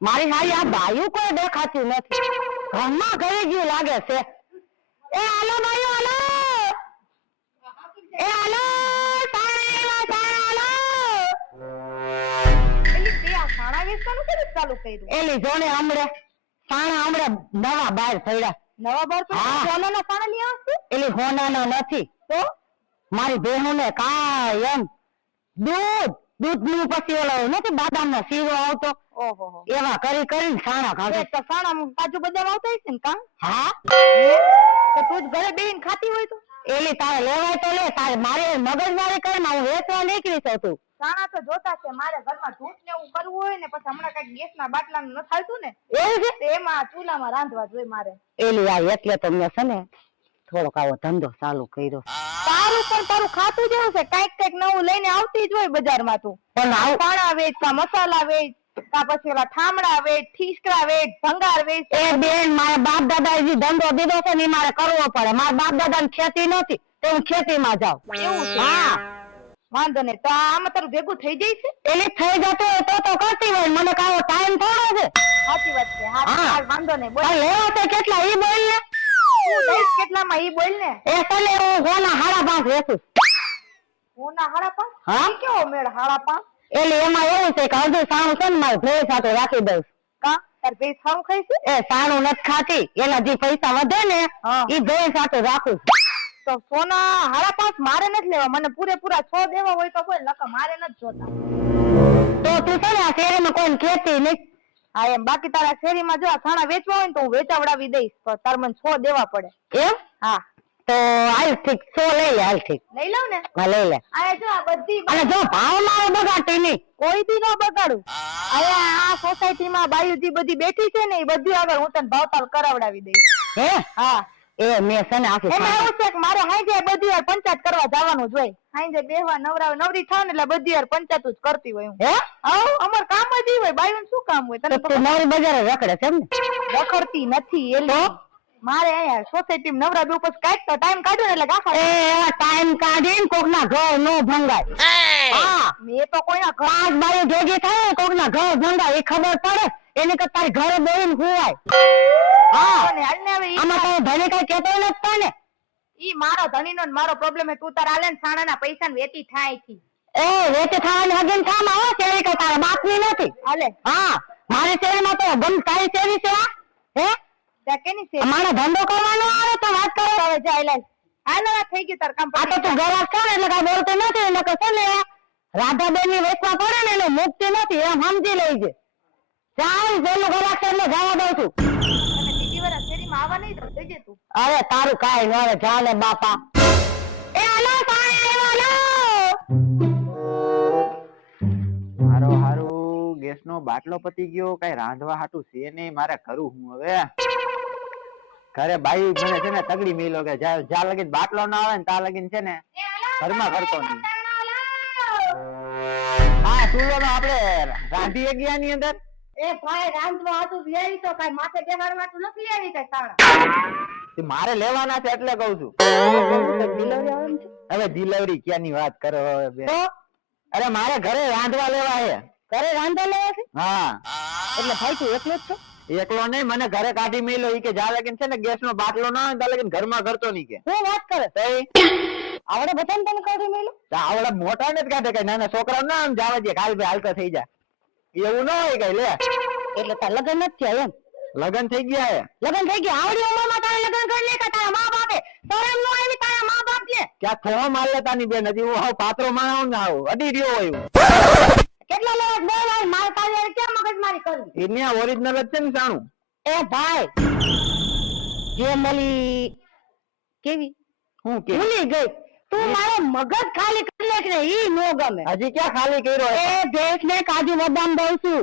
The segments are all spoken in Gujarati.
મારી હારી આ બાયું કોઈ દેખાતું નથી. ઘરમાં ઘરે ગયું લાગે છે. એ હાલો બાયું હાલો. એ હાલો સાણા વેચવાનું કેમ ચાલુ કર્યું? એલી જોને હમણે સાણા હમણે નવા બાર થયા. નવા બાર સોનાના સાણા લઈ આવશું? એલી હોનાનો નથી તો મારી બહેનોને કાંઈ એમ દૂધ નું પછી ઓલો નથી બાદામ નો શીરો આવતો ઓહો એવા કરીને સાણા કાઢે. તો સાણા કાજુ બદામ આવતા હશે ને કાં? હા તો તું જ ઘરે બેહીને ખાતી હોય તો એલી તારે લેવાય તો લે. તારે મારે મગજમારી કરીને હું વેચવા નીકળી છું. તું સાણા તો જોતા છે મારે ઘરમાં ધૂપ ને એવું કરવું હોય ને પછી હમણાં કઈક ગેસ ના બાટલા ન થાલતું ને એવું છે તો એમાં ચૂલામાં રાંધવા જોઈએ મારે. એલી આ એટલે તો મેં છે ને થોડોક આવો ધંધો ચાલુ કર્યો. તારું પણ તારું ખાતું જેવું છે કઈક નવું લઈને આવતી જ હોય બજારમાં તું. પણ આવું સાણા વેચ કા મસાલા વેચ કા પછી ઓલા ઠામડા વેચ ઠીસકડા વેચ ભંગાર વેચ. એ બેન મારા બાપ દાદા જે ધંધો દીધો છે ને એ મારે કરવો પડે. મારા બાપ દાદા ને ખેતી નથી તો હું ખેતીમાં જાઉં. એવું છે? હા વાંધો નહીં તો આમાં તારું ભેગું થઈ જાય છે? એટલે થઈ જતો હોય તો કરતી હોય. મને કાવો ટાઈમ થોડો છે. સાચી વાત છે. હા વાંધો નહીં બોલ. પણ લેવા તો કેટલા ઈ બોલ ને. તું દઈશ કેટલામાં ઈ બોલ ને. એ સલે હું હોના 5.5 વેચું. હોના 5.5? હા ઈ કેવો મેળ 5.5? એટલે એમાં એવું છે કે અડધું સાણું છે ને મારે ભેળ સાથે રાખી દઉં. કા તાર ભેજ ખાવું ખાઈ છે? એ સાણું નથી ખાતી એના જે પૈસા વધે ને ઈ ભેળ સાથે રાખું. તો સોના 5.5 મારે નથી લેવા. મને પૂરેપૂરા 6 દેવા હોય તો બોલ નકર મારે નથી જોતા. તો તું છે ને આ શેરીમાં કોઈ ખેતી નહીં. હા એમ બાકી તારા શેરીમાં જો આ સાણા વેચવા હોય ને તો હું વેચાવડાવી દઈશ તો તાર મને 6 દેવા પડે. એમ હા તો હાલ ઠીક 100 લઈ લે. હાલ ઠીક લઈ લઉં ને. હા લઈ લે. આ જો આ બધી અને જો ભાવ મારો બગાડતી નહીં. કોઈ દી ન બગાડું. અરે આ સોસાયટીમાં બાયુજી બધી બેઠી છે ને એ બધી આગળ હું તને ભાવતાલ કરાવડાવી દઈશ. હે હા એ મેં છે ને આખી એમાં એવું છે કે મારે હાંજે બધી વાર પંચાયત કરવા જવાનું જ હોય. હાંજે બેહવા નવરી થાવ ને એટલે બધી વાર પંચાયત જ કરતી હોય હું. હે હા અમાર કામ જ ઈ હોય. બાયું શું કામ હોય તને તું નવરી બજારે રખડે છે એમ ને. રખડતી નથી એલી. મારે અહીંયા સોસાયટીમાં નવરા બે પછી કાંઈક તો ટાઈમ કાઢ્યો ને એટલે ગાફા. એ એવા ટાઈમ કાઢીને કોકના ઘર નો ભંગાય. હા મેં તો કોઈના ઘર 5 બાયું ભેગી થાય કોકના ઘર ભંગાય એ ખબર પડે એને કે તારી ઘરે બેહીને હુવાય. હા ને હાલને હવે આમાં તો ધણી કઈ કહેતો નથી ને. ઈ મારો ધણીનો ને મારો પ્રોબ્લેમ હે. તું તાર આલે ને સાણાના પૈસા ને વેતી થાય થી. એ વેચે થવાની હગન થામ આવો શેરી કઈ તારા બાપની નથી. હાલે હા મારી શેરીમાં તો ગમ તારી શેરી છે. હે ત્યાં કેની છે મારે ધંધો કરવાનો આવે તો વાત કરો. હવે જા આલે હાલ થઈ ગયું તાર કામ. આ તો તું ગરાક છે ને એટલે કઈ બોલતો નથી. એટલે કે છે ને રાધાબેન ની વેચવા પડે ને એટલે મુક્તિ નથી એમ સમજી લેજે. ચાલ જેનું ગરાક છે એટલે જવા દઉં છું. અને બીજી વાર શેરીમાં આવવા નહીં દો થઈ જે તું. અરે તારું કાઈ ન આવે જા ને બાપા. એ હાલો મારો હારું ગેસ નો બાટલો પતી ગયો. કઈ રાંધવા હાટું છે નહીં. મારે કરું હું હવે. ઘરે બાઈ મને છે ને તગડી મિલો કે જ્યાં લગીન બાટલો ના આવે ને ત્યાં લગીન છે ને ઘરમાં કરતો નહીં. હા ચૂલો નો આપડે રાંધી ગયા ની અંદર. એ ભાઈ રાંધવા હતું લેવી તો કઈ માથે બેહાડવા હતું નથી લેવી કઈ સાણા. મારે લેવાના છે એટલે કઉ છું. હવે ડિલિવરી ક્યાંની વાત કરો હવે. અરે મારે ઘરે રાંધવા લેવા છે. ઘરે રાંધવા લેવા છે? હા એટલે ભાઈ તું એકલો જ છો? એકલો નહીં. મને ઘરે કાઢી મેલો ઈ કે જા લગીન છે ને ગેસ નો બાટલો ના આવે ત્યાં લગીન ઘરમાં કરતો નહીં કે. શું વાત કરે? આવડે બધાને તને કાઢી મેલું? આવડા મોટા ને જ કાઢે. કઈ નાના છોકરા ના આમ જવા દે કાલ ભાઈ હાલતા થઈ જાય એવું ના હોય કઈ. લે એટલે તાર લગ્ન નથી થયા એમ? લગન થઈ ગયા હે. લગ્ન થઈ ગયા? આવડી ઉંમરમાં તારે લગ્ન કરી લે કે તારા મા બાપે શરમ નો આવી તારા મા બાપ ને? ક્યાં થવા માર લે તાની બેન. હજી હું હાવ પાત્રો માણો ને આવું અડી રહ્યો હોય. કેટલા લેવા બોલ માર કાલે કેમ મગજમારી કરવી? એને ઓરિજિનલ જ છે ને સાણું. એ ભાઈ જે મળી કેવી હું કે ભૂલી ગઈ. તું મારો મગજ ખાલી કરી લે કે ઈ નો ગમે. હજી ક્યાં ખાલી કર્યો? એ ભેંસ ને કાજુ બદામ દઉં છું.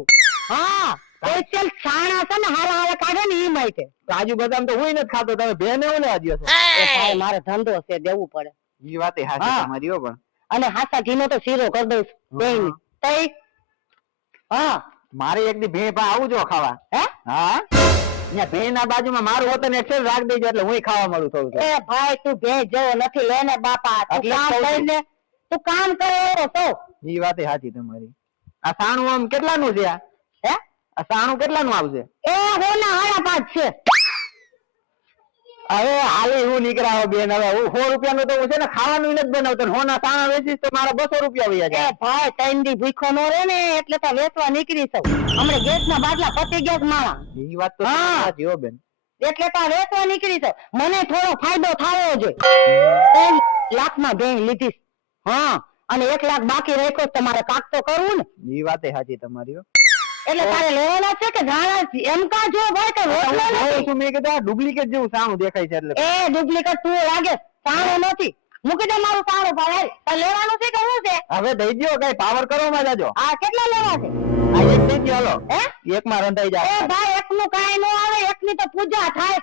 હા સ્પેશિયલ છાણા છે ને હારા હારા કાઢે ને ઈ માટે. કાજુ બદામ તો હું નથી ખાતો. તમે બેન એવું લેવા દો છો? એ ભાઈ મારે ધંધો છે દેવું પડે. ઈ વાત એ હાચી તમારી હો. પણ અને હાસા ઘીનો તો શીરો કરી દઉં છું. બેયની. તઈ હા મારે એક દી ભે ભા આવું જો ખાવા. હે હા અહીંયા ભે ના બાજુમાં મારું હોતન એક્સેલ રાખ દેજો એટલે હું ખાવા મળું થોડું. એ ભાઈ તું ભેજ જેવો નથી લે ને બાપા. તું એટલે કામ કહું છું. કરીને તું કામ કરે એવો તો. ઈ વાત એ હાચી તમારી. આ સાણું આમ કેટલાનું છે? આ હે આ સાણું કેટલાનું આવશે? એ હોના 5.5 છે. હવે હાલી હું નીકળાવો બેન, હવે હું 100 રૂપિયાનું તો હું છે ને ખાવાનું નથી બનાવતો, હોના સાણા વેચીશ તો મારા 200 રૂપિયા વયા એ જાય. ભાઈ 3 દી ભૂખો નો રહે ને એટલે તો વેચવા નીકળી છું. હમણે ગેસના બાટલા પતી ગયા છે મારા, ઈ વાત તો હા. સાચી હો બેન. એટલે તો વેચવા નીકળી છું. મને થોડો ફાયદો થયો છે. 3 લાખમાં બેન લીધી છે. હા, અને 1 લાખ બાકી રાખ્યો છે. તમારે કાક તો કરવું ને, ઈ વાતે સાચી તમારી હો. એટલે તારે લેવાના છે કે જાણા એમ કા જો ભાઈ કે રોટલો હું નથી. શું મેં કીધું ડુપ્લિકેટ જેવું સાણું દેખાય છે એટલે. એ ડુપ્લિકેટ તું લાગે, સાણું નથી. મૂકી દે મારું સાણું ભાઈ. તારે લેવાનું છે કે શું છે? હવે દઈ દ્યો, કઈ પાવર કરો માં જાજો. આ કેટલા લેવા છે? આ એક દઈ દ્યો હાલો. હે એક માં રંધાઈ જાય. એ ભાઈ એકનું કાઈ ન આવે, એકની તો પૂજા થાય.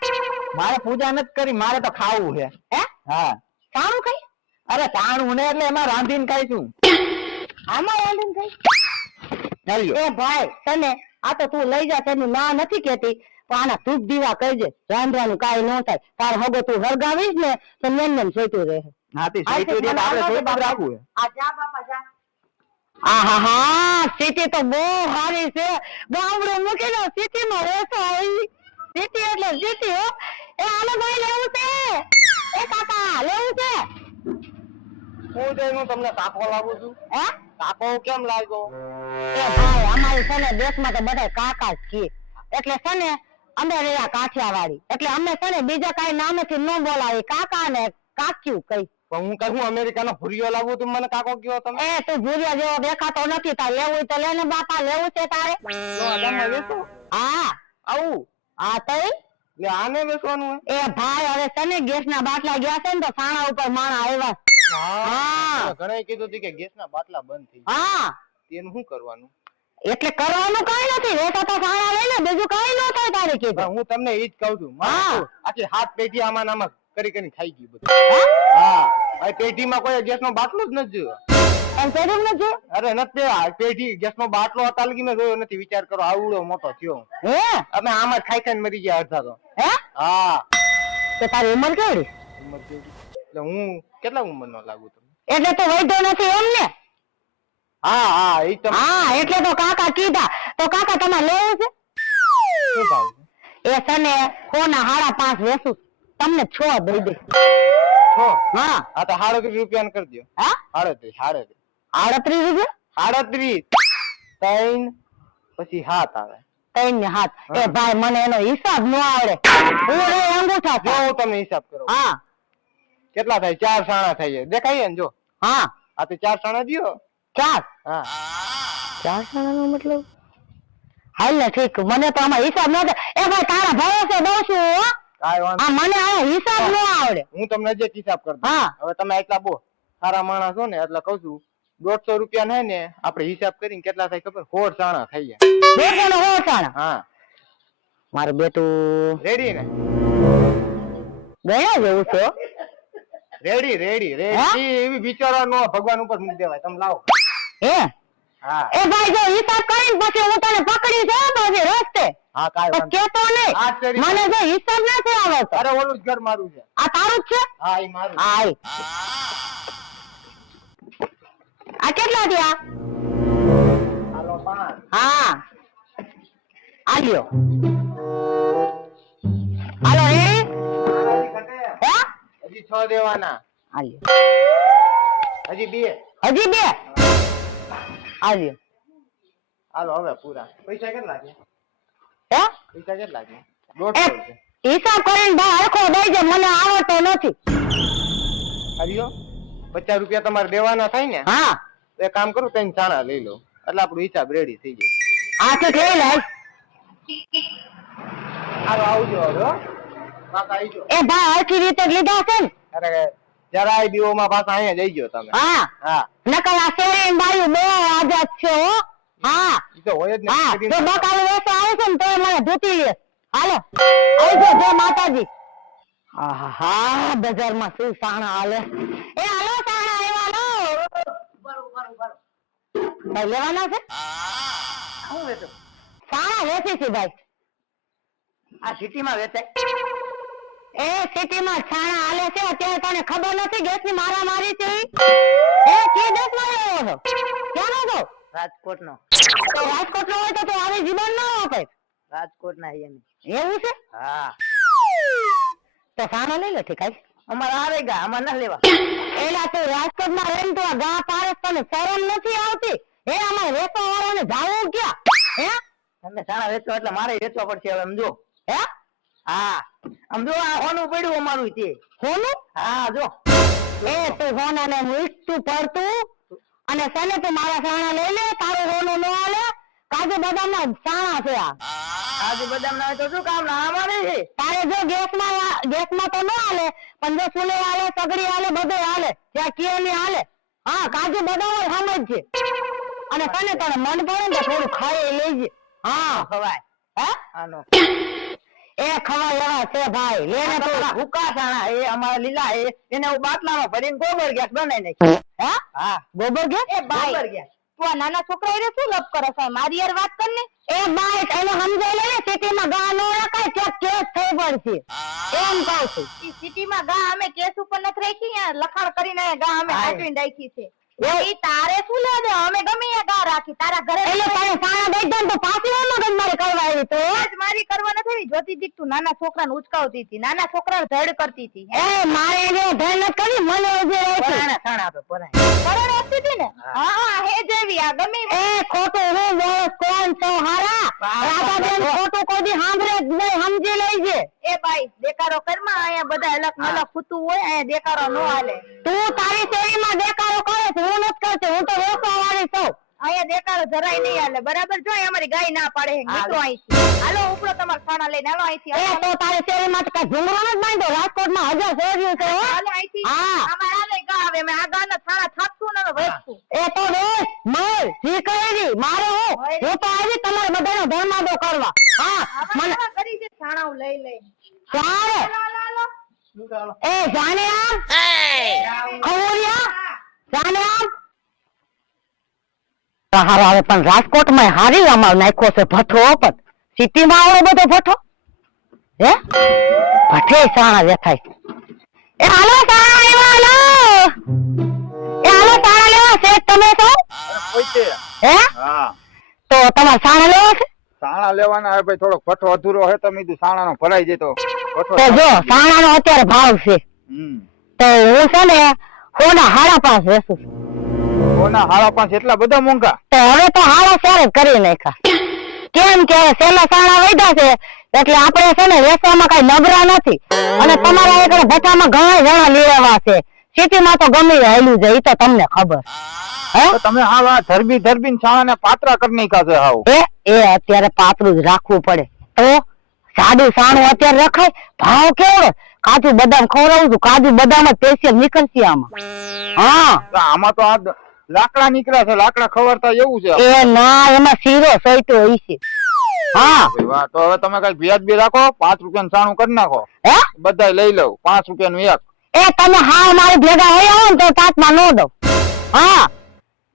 મારે પૂજા નથી કરી, મારે તો ખાવું છે. હે હા, સાણું કઈ અરે સાણું ને એટલે એમાં રાંધીને ખાઈશું. આમાં રાંધીને કઈ? ચાલ્યો. એ ભાઈ તને આ તો તું લઈ જા, તેનું ના નથી કેતી, પણ આના ધૂપ દીવા કરજે, રાંધવાનું કાઈ ન થાય. તાર હગો તું હરગાવીશ ને તો નેમ સોઈતું રહે. હાથી આ સીટી મને આપણે આવડે સોઈતું બાપા. રાખવું છે. આ જા બાપા જા. આહાહા, સિટી તો બહુ સારી છે. ગામડું મૂકીને સિટીમાં રહેશો. આવી સિટી એટલે સિટી હો. એ આને ભાઈ લેવું છે? એ કાકા લેવું છે? હું જઈને તમને કાકો લાવું છું. હે કાકો કેમ લાગ્યો? એ ભાઈ અમારી છે ને દેશમાં તો બધા કાકા જ કહે. એટલે છે ને અમે રહ્યા કાઠિયાવાડી, એટલે અમે છે ને બીજા કાઈ નામેથી ન બોલાવી, કાકા ને કાક્યું કઈ. પણ હું કહું અમેરિકાનો ભૂરિયો લાવું, તમે મને કાકો કયો તમે? એ તું ભૂરિયા જેવો દેખાતો નથી. તાર લેવું હોય તો લે ને બાપા, લેવું છે તારે? હા આવું હા તઈ એટલે આને વેચવાનું એ ભાઈ હવે છે ને ગેસના બાટલા ગયા છે ને તો સાણા ઉપર માણા આવ્યા. હા. ઘણા કીધું હતું કે ગેસના બાટલા બંધ થઈ હા તેનું શું કરવાનું? એટલે કરવાનું કઈ નથી, વેચા તો સાણા લઈ લે, બીજું કઈ ન થાય તારે કીધું. હું તમને ઈ જ કહું છું. હા. આખી હાથ પેઢી આમાં ને આમાં કરી ખાઈ ગઈ બધું. હે? હા, આ પેઢીમાં કોઈ ગેસનો બાટલો જ નથી જોયો. એમ પેલું નથી? અરે નથી, આ પેઢી ગેસનો બાટલો હતા લગી મેં જોયો નથી. વિચાર કરો આવડો મોટો થયો. હે અમે આમાં જ ખાઈ ખાઈને મરી ગયા અડધા તો. હે હા, તો તારી ઉંમર કેવડી? ઉંમર કેવડી? એટલે હું કેટલા ઉંમરનો લાગુ તમને? એટલે તો વૈધો નથી એમ ને? હા હા, ઈ તમે હા એટલે તો કાકા કીધા. તો કાકા તમારે લેવું છે? શું ભાવ છે? એ સને કોના 5.5 વેચું, તમને 6 દઈ દે. છો? હા આ તો 38 રૂપિયા કરી દો. હા 38 38 રૂપિયા 38 3 પછી 7 આવે. 3 ને 7. એ ભાઈ મને એનો હિસાબ ન આવડે. હું રે અંગૂઠા જો છે. હું તમને હિસાબ કરું. હા કેટલા થાય? 4 સાણા થાય છે. દેખાય ને? જો હા આ તો 4 સાણા દ્યો. 4 હા 4 સાણાનો મતલબ હાલ ને ઠીક. મને તો આમાં હિસાબ ન થાય. એ ભાઈ તારા ભરોસે દઉં છું હો. કાઈ વાંધો આ મને આ હિસાબ ન આવડે. હું તમને જે હિસાબ કર દઉં. હા હવે તમે એટલા બહુ સારા માણસ છો ને એટલે કહું છું 150 રૂપિયા ને ને આપણે હિસાબ કરીને કેટલા થાય ખબર? 4 સાણા થઈ જાય. બેટો હો સાણા. હા મારું બેટું રેડી ને? ગયા જેવું છે હો. Ready ready ready. એવી વિચારો નો ભગવાન ઉપર મૂકી દેવાય. તમે લાવો. હે હા એ ભાઈ જો હિસાબ કરીને પછી હું તને પકડી છે પછી રસ્તે. હા કાઈ તો વાંધો કેતો નહીં. આ શેરી મને જો હિસાબ નથી આવડતો. અરે ઓલું જ ઘર મારું છે. આ તારું જ છે? હા ઈ મારું. આય આ કેટલા થયા? હાલો 5. હા આલ્યો હાલો રેડી? હે હજી 6 દેવાના. આલ્યો હજી 2. હજી 2 આલ્યો. હાલો હવે પૂરા. પૈસા કેટલા છે? હે પૈસા કેટલા છે? એ 150 છે. હિસાબ કરીને ભાઈ હરખો દઈ દે, મને આવડતો નથી. હરિયો 50 રૂપિયા તમારે દેવાના થાય ને? હા તો એક કામ કરું, 3 ચાણા લઈ લો એટલે આપણો હિસાબ રેડી થઈ જાય. આ તો લઈ લે. હાલો આવજો હવે હો. પાછા આવજો. એ ભાઈ હરખી રીતે જ લીધા છે ને? અરે જરાય દીવોમાં પાછા અહીંયા જઈ ગયો તમે. હા હા નકલ આ શેરી બાયું બહુ આઝાદ છે હો. હા ઈ તો હોય જ ને. હા જો બકાલું વેચવા આવે છે ને તો મને ધૂતી લે. હાલો આવજો જય માતાજી. આહા બજારમાં શું સાણા હાલે. એ હાલો સાણા આવ્યા હાલો. ભાઈ લેવાના છે? શું વેચો? સાણા વેચી છે ભાઈ. આ સિટીમાં વેચાય? એ સિટીમાં છાણા હાલે છે અત્યારે, તને ખબર નથી ગેસની મારામારી છે? એ કે 10 માં લેવો છો? ક્યાંનો છો? રાજકોટ નો. તો રાજકોટ નો હોય તો તું આવી જીવન ના આપે. રાજકોટ ના એમ. એવું છે? હા. તો સાનો લઈ લે ઠીક અમારે આવે ગા, અમારે ના લેવા. એલા તું રાજકોટ માં રહીને તો ગા પારસ તને શરમ નથી આવતી? હે અમારે વેચવા વાળાને જાવું ક્યાં? હે તમે સાણા વેચો એટલે મારે વેચવા પડશે હવે સમજો. હે હા સમજો, આ હોનું પડ્યું અમારું તે. હોનું? હા જો. એ તું હોનાને મૂકતું પડતું અને સને તું મારા સાણા લઈ લે, તારું હોનું ન હાલે. કાજુ બદામ ના સાણા છે આ. કાજુ બદામ ના હોય તો શું કામ ના? અમારે છે. તારે જો ગેસમાં તો ન હાલે, પણ જો ચૂલે હાલે, સગડી હાલે, બધું હાલે, જ્યાં કિયાની હાલે. હા કાજુ બદામ સમજજે. અને તને તને મન પડે ને તો થોડું ખાઈ લેજે. હા ખવાય. હા આનો એ ખવા લેવા છે ભાઈ, લેને તો ભૂકા સાણા એ અમારા લીલા એને હું બાટલામાં ભરીને ગોબર ગેસ બનાવી નાખી. હે હા ગોબર ગેસ? એ ગોબર ગેસ. તું આ નાના છોકરા એને શું લપ કરે છે? મારી યાર વાત કર ને. એ બાઈ એને સમજાય લે, સિટીમાં ગા નો રખાય, ક્યાંક કેસ થઈ પડશે એમ કહું છું. ઈ સિટીમાં ગા અમે કેસ ઉપર નથી રાખી, યાર લખાણ કરીને ગા અમે હાચવીને રાખી છે. એ તારે શું લે દે? અમે ગમે એ ગા રાખી તારા ઘરે. એટલે તારે સાણા દઈ દે તો પાછી એમ મગજ મારી કરવા આવી તો આજ મારી કરવા નથી જોતી દીક, તું નાના છોકરાને ઉચકાવતી હતી, નાના છોકરાને ધડ કરતી હતી. એ મારે જે ધ્યાન નથી કરી, મને જે પરાણે સાણા આપે પરાણે પરાણે આપતી હતી ને. હા હે જેવી આ ગમે એ ખોટું હું બોલસ કોણ છો હારા? રાધાબેન ખોટું કોઈ દી સાંભળે જ નહીં, સમજી લેજે. એ ભાઈ દેકારો કરમાં, અહીંયા બધા અલગ મલક ફૂતું હોય, અહીંયા દેકારો નો હાલે. તું તારી શેરીમાં દેખાડો કરે છે, હું નથી કરતી, હું તો વેચવા વાળી છું. અહીંયા દેકારો જરાય નહીં હાલે, બરાબર? જો અમારી ગાય ના પાડે છે, નીકળો અહીંથી. હાલો ઉપડો તમારા ખાણા લઈને, હાલો અહીંથી. એ તો તારી શેરીમાં તો કઈ ઝુમરો નથી બાંધ્યો? રાજકોટમાં 1000 શેરીઓ છે હો. હાલો અહીંથી. હા અમારે હાલે ગા આવે, અમે આ ગાના થાણા થાપશું ને અમે વેચશું. એ તો વેચ મર જી કરેલી મારે હું તો આવી તમારે બધાનો ધર્માદો કરવા. હા મને આમાં કરી છે થાણાઓ લઈ લઈને. ચાલે. હાલો એ જાને આમ ખવરિયા જાને આમ હારા આવે. પણ રાજકોટમાં હારી અમાર નાખ્યો છે ભઠ્ઠો, પણ સિટીમાં આવડો બધો ભઠ્ઠો હે? ભઠ્ઠે સાણા દેખાય. એ હાલો સાણા લેવા, હાલો. એ હાલો સાણા લેવા છે તમે તો? હે તો તમારે સાણા લેવા છે? સાણા લેવાના હે ભાઈ, થોડોક પઠો અધૂરો હે તો મીધું સાણાનો ભરાઈ જતો પઠો. તો જો સાણાનો અત્યારે ભાવ છે તો હું છે ને હોના 5.5 વેચું છું. કોના 5.5 એટલા બધા મોંઘા? તો હવે તો હારા શેર કરી નાખ્યા. કેમ કે સેલા સાણા વધ્યા છે એટલે આપણે છે ને વેચવામાં કઈ નબળા નથી. અને તમારા એકડે ભઠ્ઠામાં ઘણા જણા લેવા છે, સિટીમાં તો ગમે હેલું છે, ઈ તો તમને ખબર. તો તમે હાલ આ ધરબી સાણાને પાતરા કરી નાખ્યા છે હાવ. એ અત્યારે પાતળું જ રાખવું પડે. તો સાદું સાણું અત્યારે રખાય? ભાવ કેવડો? કાજુ બદામ ખવડાવું છું, કાજુ બદામ જ સ્પેશિયલ નીકળશે આમાં. હા આમાં તો આ લાકડા નીકળ્યા છે, લાકડા ખવડતા એવું છે. એ ના, એમાં શીરો સઈતો હોય છે. હા વાહ, તો હવે તમે કઈક વ્યાજબી રાખો, 5 રૂપિયાનું સાણું કરી નાખો. હે બધાય લઈ લઉં 5 રૂપિયાનું એક. એ તમે હા મારી ભેગા હોય આવો ને તો 5માં નો દઉં. હા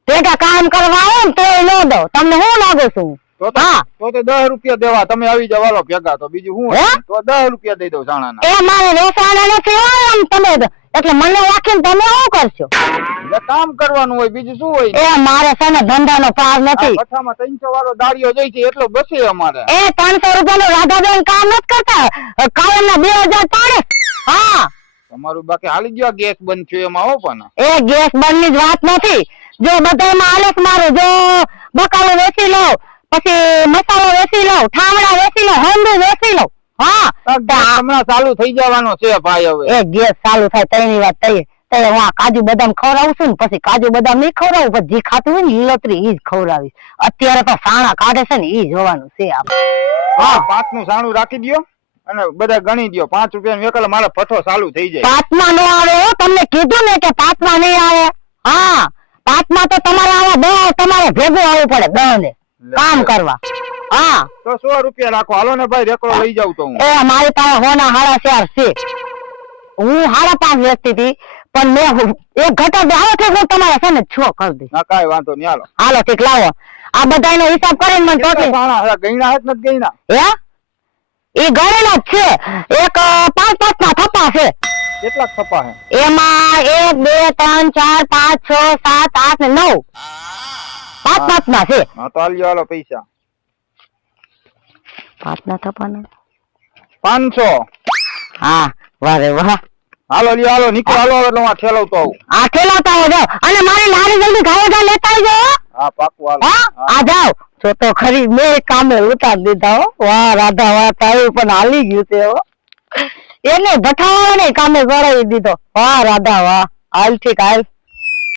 ભેગા કામ કરવા આવો ને તો નો દઉં. તમને હું લાગુ છું? તો હા તો 10 રૂપિયા દેવા, તમે આવી જવાલો ભેગા તો બીજું હું હે? તો 10 રૂપિયા દઈ દઉં સાણાના. એ મારે વેચાણા નથી હોય આમ તમે એટલે મને રાખીને તમે શું કરશો? એટલે કામ કરવાનું હોય, બીજું શું હોય? એ મારે છે ને ધંધાનો પાર નથી. પઠામાં 300 વાળો દાળિયો જોઈ છે એટલો બસે અમારે. એ 300 રૂપિયાનો રાધાબેન કામ નથી કરતા, કાયમના 2000 પાડે. હા તમારું બાકી હાલી ગયો ગેસ બંધ થયો એમાં હો. પણ એ ગેસ બંધની જ વાત નથી. જો બધામાં આલસ મારું, જો બકાલો વેચી લઉં, પછી મસાલો વેચી લઉં, ઠામડા વેચી લઉં, હંડુ વેચી લઉં. હા હમણાં ચાલુ થઈ જવાનો છે ભાઈ. હવે એ ગેસ ચાલુ થાય તેની વાત થઈ. હું આ કાજુ બદામ ખવડાવું છું ને, પછી કાજુ બદામ નહીં ખવડાવું, પછી જે ખાતું હોય ને લીલોતરી ઈ જ ખવડાવીશ. અત્યારે તો સાણા કાઢે છે ને ઈ જોવાનું છે આપણે. હા 5 નું સાણું રાખી દ્યો અને બધા ગણી દ્યો. 5 રૂપિયા વેકલ મારા પઠો ચાલુ થઈ જાય. 5માં નો આવે હો, તમને કીધું ને કે 5માં નહીં આવે. હા 5માં તો તમારે આવા બે તમારે ભેગું આવવું પડે દને કામ કરવા. હા તો 100 રૂપિયા રાખો. હાલો ને ભાઈ, રેકડો લઈ જાવ તો હું. એ મારી પાસે હોના 4.5 છે. હું 5.5 વેચતી હતી પણ મેં એક ઘટા હાલો ઠીક, હું તમારે છે ને 6 કરી દઈશ. ના કાઈ વાંધો નહીં. હાલો હાલો ઠીક, લાવો આ બધાનો હિસાબ કરીને મને ટોટલ. સાણા ગઈના હે નથી ગઈના? હે એ ગણેલા જ છે. એક 5 ના થપ્પા છે. કેટલા થપ્પા હે એમાં 1 2 3 4 5 6 7 8 ને 9 પાંચ ના છે. હા તો આલ્યો હાલો પૈસા 5 ના થવાના. 500. હા વારે વાહ. હાલો લ્યો હાલો નીકળો હાલો એટલે હું આ ઠેલાવતો આવું. આ ઠેલાતા આવો જાઓ અને મારી લારી જલ્દી ઘાવા લેતા આવજો હો. હા પાકું હાલો. હા આ જાઓ જો તો ખરી મેં કામે ઉતાર દીધા હો. વાહ રાધા વાહ તારું પણ હાલી ગયું છે હો. એને ભઠાવાને કામે ગળાવી દીધો. વાહ રાધા વાહ હાલ ઠીક હાલ.